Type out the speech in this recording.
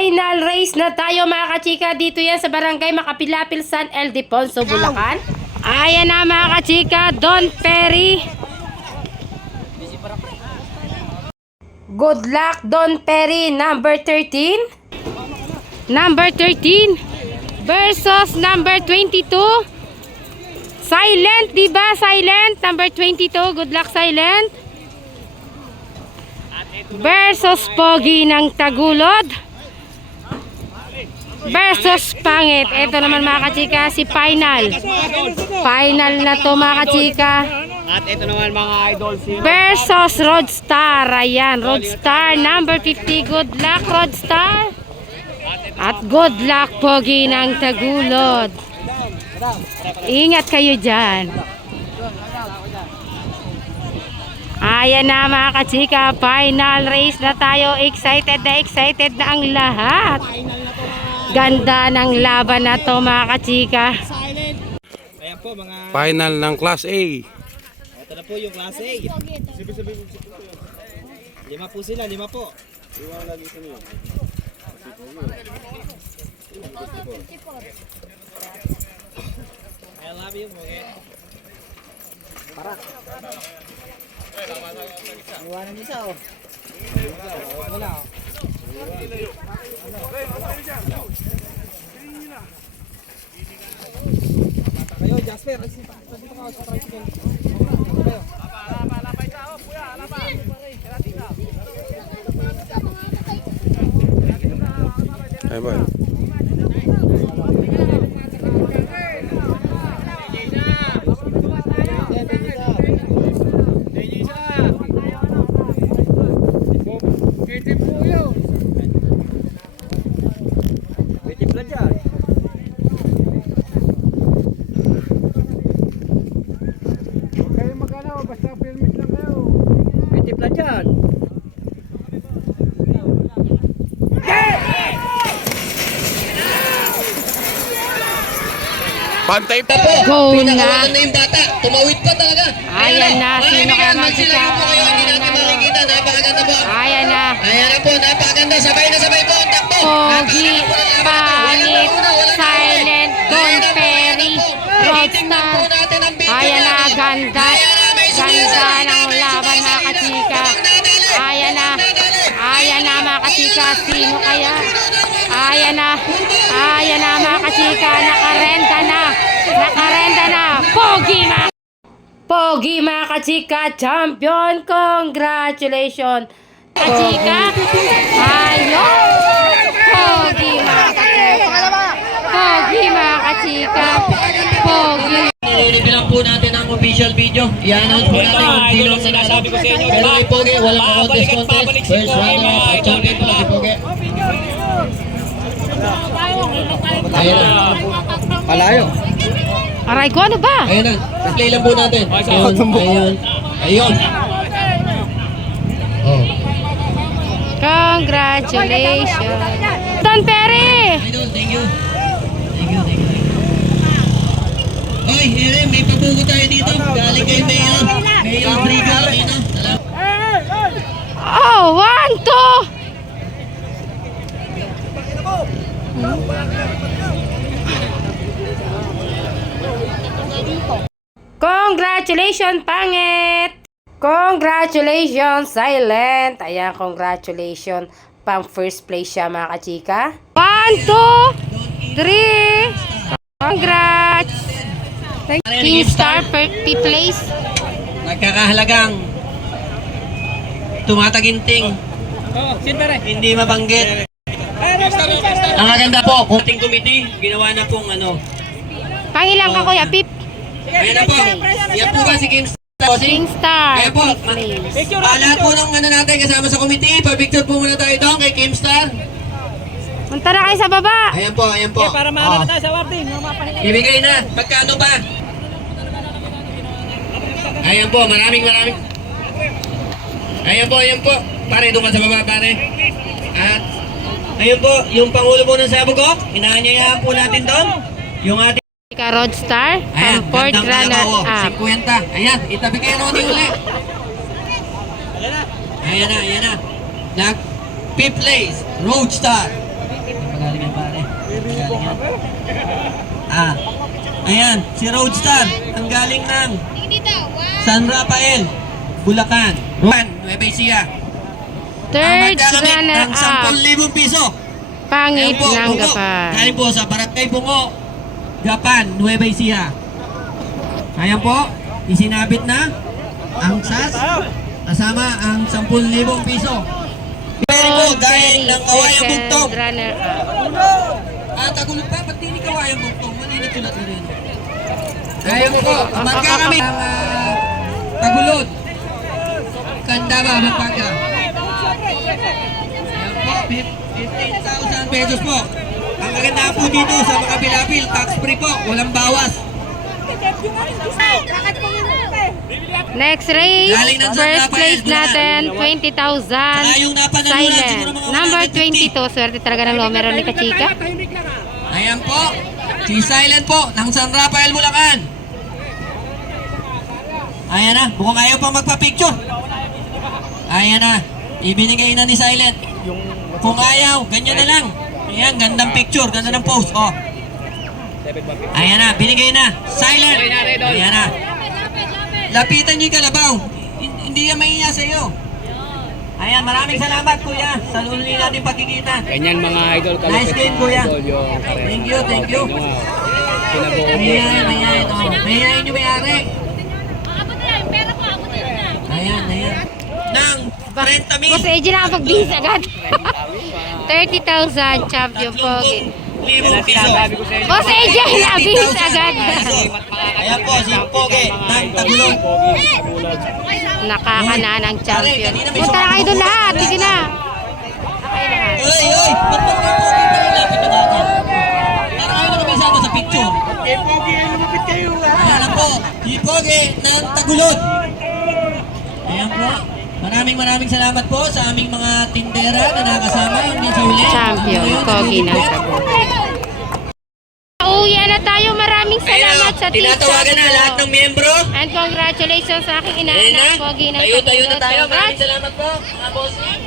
Final race na tayo mga kachika. Dito yan sa barangay Makapilapil, San Ildefonso, Bulacan. Ayan na mga kachika, Don Perry. Good luck Don Perry, number 13. Number 13 versus number 22. Silent, diba? Silent, number 22. Good luck, Silent. Versus Pogi ng Tagulod versus Pangit. Ito naman mga kachika, si Final. Final na to mga kachika. At ito naman mga idol si Versus Roadstar. Ayan, Roadstar number 50. Good luck Roadstar. At good luck Pogi ng Tagulod. Ingat kayo dyan. Ayan na mga kachika, final race na tayo. Excited na ang lahat. Ganda ng laban na to mga kachika. ayan po mga Final ng Class A. ito na po yung klase A. Lima po sila, lima po. I love you, okay? Iwanan niyo siya, oh. Wala, oh. Kayo, Jasper. Dito ka sa tricycle. Kayo. Ay ba? Pantay pa po. Go na. Pinakawalan na yung bata. Tumawid pa talaga. Ayan na, sino kaya Magsila magkita? po kayo. Hindi natin makikita. Napakaganda po. Ayan na. Ayan na po. Napakaganda. Sabay na sabay po. Ang takbo. Pogi, Pangit, Silent, Don Perry, Roadstar. Ayan na, ganda. Ganda ng laban mga kachika. Ayan na. Ayan na mga kachika. Sino kaya? Ayan na. Ayan na mga kachika. Nakarenta na. Nakarenta na. Pogi mga kachika. Champion. Congratulations. Kachika. Ayun. Pogi mga kachika. Pogi mga kachika. Pogi. Nililipin lang po natin ang official video. I-announce po natin kung sino ang sinasabi ko sa inyo. Pero kay Pogi, walang contest. First round of champion po si Pogi. Ayan na. Palayo. Aray ko, ano ba? Ayan na. Play lang po natin. Ayun. Ayun. Oh. Congratulations. Don Perry! Idol, thank you. Thank you, thank you. Oy, Ere, may pabugo tayo dito. Galing kay Mayor. Mayor Driga. Oh, 1, 2. Congratulations, Pangit! Congratulations, Silent! Ayan, congratulations. Pang first place siya, mga kachika. 1, 2, 3. Congrats! King Star, fifth place. Nagkakahalagang tumataginting. Hindi mabanggit. Ang maganda po, kunting committee, ginawa na pong ano. Pangilang ka, Kuya Pip? Ayan na po. Yan po ba si King Star? King Star, Ayan po. fifth place. Lahat po ng ano natin kasama sa committee. Pa-picture po muna tayo doon kay Kim Star. Punta na kayo sa baba. Ayan po, ayan po. Para maano tayo sa warding. Ibigay na. Magkano ba? Ayan po, maraming. Ayan po. Pare, doon ka sa baba, pare. At, ayun po, yung Pangulo po ng Sabugok. Inaanyayahan po natin doon. Yung ating Roadstar, ayan, ang fourth gandang runner kalabaw, up. 50. Ayan, itabi kayo Ronnie ulit. Ayan na. Nag fifth place, Roadstar. galing yan pare. Galing yan. Ah, ayan, si Roadstar, ang galing ng San Rafael, Bulacan. Juan, Nueva Ecija. Third Magkakamit runner ng up, 10,000 piso. Pangit Ayan po, ng Bungo. Gapan. Galing po sa Barangay Bungo, Gapan, Nueva Ecija. Ayan po, isinabit na ang SAS kasama ang 10,000 piso. Pero po, dahil ng Kawayang Bugtong. Second runner up. Tagulog pa, ba't di ni Kawayang Bugtong? Mali na tulad na rin. Ayan po, magkakamit ang Tagulod. Kanda ba, magpaga? Ayan po, 15,000 pesos po. Ang kaganda po dito sa mga bilapil, tax free po, walang bawas. Next race, Galing ng San first Rafael, place Bulacan. natin, 20,000. Saka yung napanalunan, siguro Silent. mga Number 150. 22, swerte talaga ng numero ni Kachika. Ayan po, si Silent po, ng San Rafael, Bulacan. Ayan na, mukhang ayaw pang magpa-picture. Ayan na, ibinigay na ni Silent. Kung ayaw, ganyan na lang. Ayan, gandang picture, ganda ng post. Oh. Ayan na, binigay na. Silent. Ayan na. Lapitan niyo yung kalabaw. Hindi yan mahiya sa iyo. Ayan, maraming salamat kuya sa uli natin pagkikita. Ganyan mga idol, Nice game kuya. yung Thank you, thank you. Kinabuo Ayan, ayan. Oh. Mahihayin niyo may-ari. Ayan, ayan. Nang 30 mil. Boss AJ nakapag-bis agad. 30,000 champion pogi. 30,000 piso. Boss AJ nabis agad. Ayan po, si Pogi ng Tagulog. Nakakanaan ang champion. Punta na kayo doon lahat. Sige na. Okay lahat. Uy, uy! Ba't mo kay Pogi pa rin lapit na natin? Para kayo na kami sama sa picture. Kay Pogi, ay lumapit kayo. Ayan na po, si Pogi ng Tagulog. Ayan po. Maraming salamat po sa aming mga tindera na nakasama. Hindi sa uli. Champion, Pogi ng Tagulog. Uwi na tayo. Maraming salamat sa team. Tinatawagan na lahat ng miyembro. And congratulations sa aking Ayan na. inaanak, Pogi ng Tayo na Tagulog. tayo. Maraming Congrats. salamat po, mga bossing.